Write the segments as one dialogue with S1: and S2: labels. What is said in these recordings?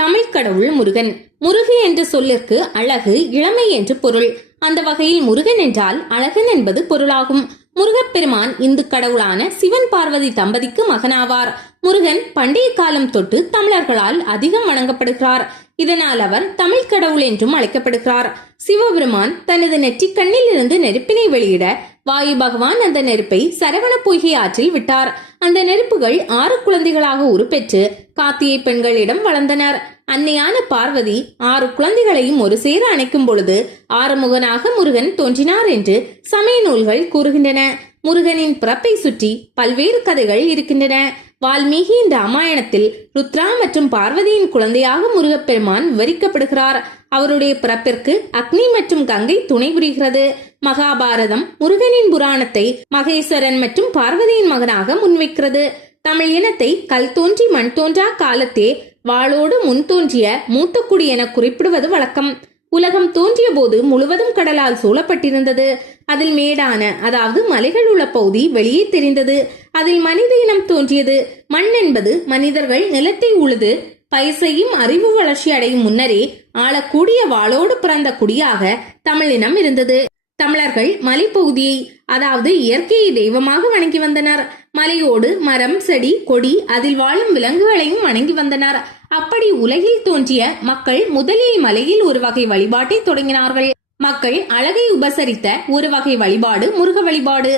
S1: தமிழ் கடவுள் முருகன். முருகு என்ற சொல்லிற்கு அழகு இளமை என்று பொருள். அந்த வகையில் முருகன் என்றால் அழகன் என்பது பொருளாகும். முருகப்பெருமான் இந்து கடவுளான சிவன் பார்வதி தம்பதிக்கு மகனாவார். முருகன் பண்டைய காலம் தொட்டு தமிழர்களால் அதிகம் வணங்கப்படுகிறார். இதனால் அவர் தமிழ் கடவுள் என்றும் அழைக்கப்படுகிறார். சிவபெருமான் தனது நெற்றிக்கண்ணில் இருந்து நெருப்பினை வெளியிட வாயு பகவான் அந்த நெருப்பை சரவண பொய்கை ஆற்றில் விட்டார். அந்த நெருப்புகள் ஆறு குழந்தைகளாக உருப்பெற்று காத்தியை பெண்களிடம் வளர்ந்தனர் அன்னையான பார்வதி ஆறு குழந்தைகளையும் ஒரு சேர அணைக்கும் பொழுது ஆறுமுகனாக முருகன் தோன்றினார் என்று சமய நூல்கள் கூறுகின்றன. முருகனின் பிறப்பை சுற்றி பல்வேறு கதைகள் இருக்கின்றன. வால்மீகியின் ராமாயணத்தில் ருத்ரா மற்றும் பார்வதியின் குழந்தையாக முருகப்பெருமான் விவரிக்கப்படுகிறார். அவருடைய பிறப்பிற்கு அக்னி மற்றும் கங்கை துணை புரிகிறது. மகாபாரதம் முருகனின் புராணத்தை மகேஸ்வரன் மற்றும் பார்வதியின் மகனாக முன்வைக்கிறது. தமிழ் இனத்தை கல் தோன்றி மண் தோன்றா காலத்தே வாளோடு முன் தோன்றிய மூத்த குடி என குறிப்பிடுவது வழக்கம். உலகம் தோன்றிய போது முழுவதும் கடலால் சூழப்பட்டிருந்தது. அதில் மேடான அதாவது மலைகள் உள்ள பகுதி வெளியே தெரிந்தது. அதில் மனித இனம் தோன்றியது. மண் என்பது மனிதர்கள் நிலத்தை உழுது பைசையும் அறிவு வளர்ச்சி அடையும் முன்னரே ஆளக்கூடிய வாளோடு பிறந்த குடியாக தமிழினம் இருந்தது. தமிழர்கள் மலைப்பகுதியை அதாவது இயற்கையை தெய்வமாக வணங்கி வந்தனர். மலையோடு மரம் செடி கொடி அதில் வாழும் விலங்குகளையும் வணங்கி வந்தனர். அப்படி உலகில் தோன்றிய மக்கள் முதலில் மலையில் ஒரு வகை வழிபாட்டை தொடங்கினார்கள். மக்கள் அழகை உபசரித்த ஒரு வகை வழிபாடு முருக வழிபாடு.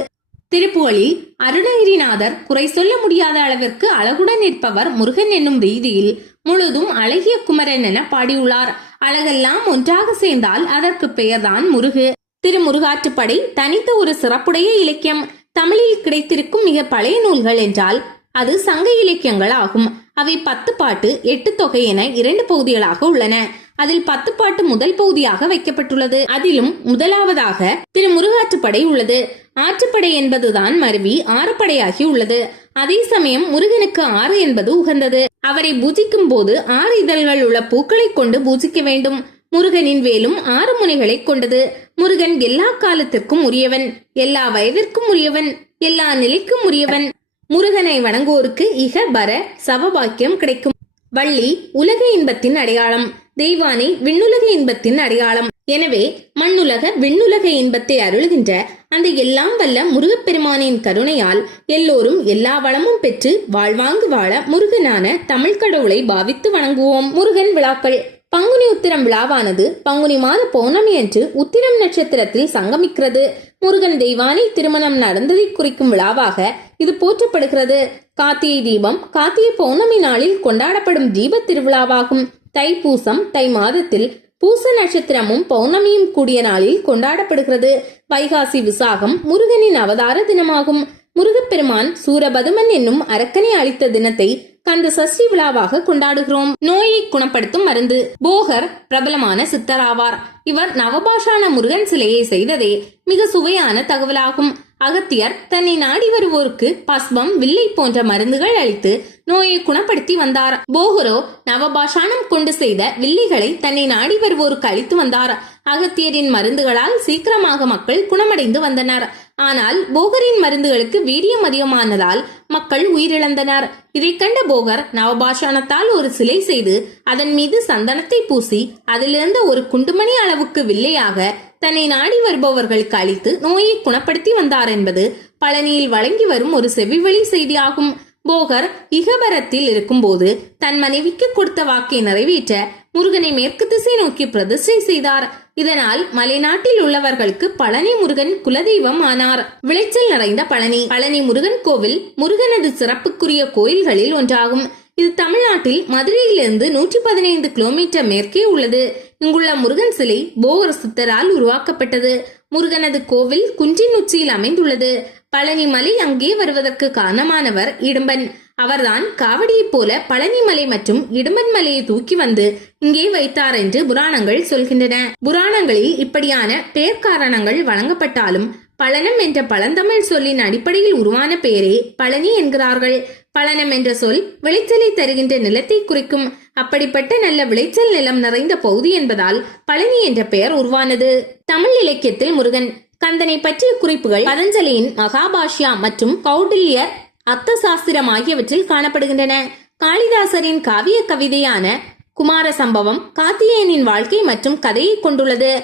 S1: திருப்புகழில் அருணகிரிநாதர் குறை சொல்ல முடியாத அளவிற்கு அழகுடன் நிற்பவர் முருகன் என்னும் ரீதியில் முழுதும் அழகிய குமரன் என பாடியுள்ளார். அழகெல்லாம் ஒன்றாக சேர்ந்தால் அதற்கு பெயர்தான் முருகு. திருமுருகாற்றுப்படை தனித்த ஒரு சிறப்புடைய இலக்கியம். தமிழில் கிடைத்திருக்கும் மிக பழைய நூல்கள் என்றால் அது சங்க இலக்கியங்கள் ஆகும் அவை பத்து பாட்டு எட்டு தொகை என இரண்டு பகுதிகளாக உள்ளன. அதில் பத்து பாட்டு முதல் பகுதியாக வைக்கப்பட்டுள்ளது. அதிலும் முதலாவதாக திரு முருகாற்றுப்படை உள்ளது. ஆற்றுப்படை என்பதுதான் மருவி ஆறுபடையாகி உள்ளது. அதே சமயம் முருகனுக்கு ஆறு என்பது உகந்தது. அவரை பூஜிக்கும் போது ஆறு இதழ்கள் உள்ள பூக்களை கொண்டு பூஜிக்க வேண்டும். முருகனின் வேலும் ஆறு முனைகளை கொண்டது. முருகன் எல்லா காலத்திற்கும் உரியவன். எல்லா வயதிற்கும் உரியவன். எல்லா நிலைக்கும் உரியவன். முருகனை வணங்குவோருக்கு இக பர சவபாக்கியம் கிடைக்கும். வள்ளி உலக இன்பத்தின் அடையாளம். தெய்வானை விண்ணுலக இன்பத்தின் அடையாளம். எனவே மண்ணுலக விண்ணுலக இன்பத்தை அருளுகின்ற அந்த எல்லாம் வல்ல முருகப்பெருமானின் கருணையால் எல்லோரும் எல்லா வளமும் பெற்று வாழ்வாங்கு வாழ முருகனான தமிழ் கடவுளை பாவித்து வணங்குவோம். முருகன் விழாக்கள். பங்குனி உத்திரம் விழாவானது பங்குனி மாத பௌர்ணமி அன்று உத்திரம் நட்சத்திரத்தில் சங்கமிக்கிறது. முருகன் தெய்வானை திருமணம் நடந்ததை குறிக்கும் விழாவாக இது போற்றப்படுகிறது. கார்த்திகை தீபம் கார்த்திகை பௌர்ணமி நாளில் கொண்டாடப்படும் தீப திருவிழாவாகும். தைப்பூசம் தை மாதத்தில் பூச நட்சத்திரமும் பௌர்ணமியும் கூடிய நாளில் கொண்டாடப்படுகிறது. வைகாசி விசாகம் முருகனின் அவதார தினமாகும். முருகப்பெருமான் சூரபதுமன் என்னும் அரக்கனை அளித்த தினத்தை கந்த சஷ்டி விழாவாக கொண்டாடுகிறோம். நோயை குணப்படுத்தும் மருந்து. போகர் பிரபலமான சித்தர் ஆவார் இவர் நவபாஷான முருகன் சிலையை செய்ததே மிக சுவையான தகவலாகும். அகத்தியர் தன்னை நாடி வருவோருக்கு பஸ்பம் வில்லை போன்ற மருந்துகள் அளித்து நோயை குணப்படுத்தி வந்தார். போகரோ நவபாஷானம் கொண்டு செய்த வில்லிகளை தன்னை நாடி வருவோருக்கு அளித்து வந்தார். அகத்தியரின் மருந்துகளால் சீக்கிரமாக மக்கள் குணமடைந்து வந்தனர். ஆனால் போகரின் மருந்துகளுக்கு வீரியம் அதிகமானதால் மக்கள் உயிரிழந்தனர். இதை கண்ட போகர் நவபாஷானத்தால் ஒரு சிலை செய்து அதன் மீது சந்தனத்தை பூசி அதிலிருந்த ஒரு குண்டுமணி அளவுக்கு வில்லையாக தன்னை நாடி வருபவர்களுக்கு அளித்து நோயை குணப்படுத்தி வந்தார் என்பது பழனியில் வழங்கி வரும் ஒரு செவிவழி செய்தியாகும். போகர் இகபரத்தில் இருக்கும்போது தன் மனைவிக்கு கொடுத்த வாக்கை நிறைவேற்ற முருகனை மேற்கு திசை நோக்கி பிரதிஷ்டை செய்தார். இதனால் மலைநாட்டில் உள்ளவர்களுக்கு பழனி முருகன் குலதெய்வம் ஆனார். விளைச்சல் நிறைந்த பழனி. பழனி முருகன் கோவில் முருகனது சிறப்புக்குரிய கோயில்களில் ஒன்றாகும். இது தமிழ்நாட்டில் மதுரையிலிருந்து நூற்றி பதினைந்து கிலோமீட்டர் மேற்கே உள்ளது. இங்குள்ள முருகன் சிலை போவர் சித்தரால் உருவாக்கப்பட்டது. முருகனது கோவில் குன்றின் உச்சியில் அமைந்துள்ளது பழனிமலை அங்கே வருவதற்கு காரணமானவர் இடும்பன். அவர்தான் காவடியைப் போல பழனிமலை மற்றும் இடும்பன் மலையை தூக்கி வந்து இங்கே வைத்தார் என்று புராணங்கள் சொல்கின்றன. புராணங்களில் இப்படியான பேர்காரணங்கள் வழங்கப்பட்டாலும் பழனம் என்ற பழந்தமிழ் சொல்லின் அடிப்படையில் உருவான பெயரே பழனி என்கிறார்கள். பழனம் என்ற சொல் விளைச்சலை தருகின்ற நிலத்தை குறிக்கும். அப்படிப்பட்ட நல்ல விளைச்சல் நிலம் நிறைந்த பகுதி என்பதால் பழனி என்ற பெயர் உருவானது. தமிழ் இலக்கியத்தில் முருகன் கந்தனை பற்றிய குறிப்புகள் பதஞ்சலியின் மகாபாஷ்யா மற்றும் கௌடில்யர் அர்த்த சாஸ்திரம் ஆகியவற்றில் காணப்படுகின்றன. காளிதாசரின் காவிய கவிதையான குமார சம்பவம் காத்தியனின் வாழ்க்கை மற்றும் கதையை கொண்டுள்ளது.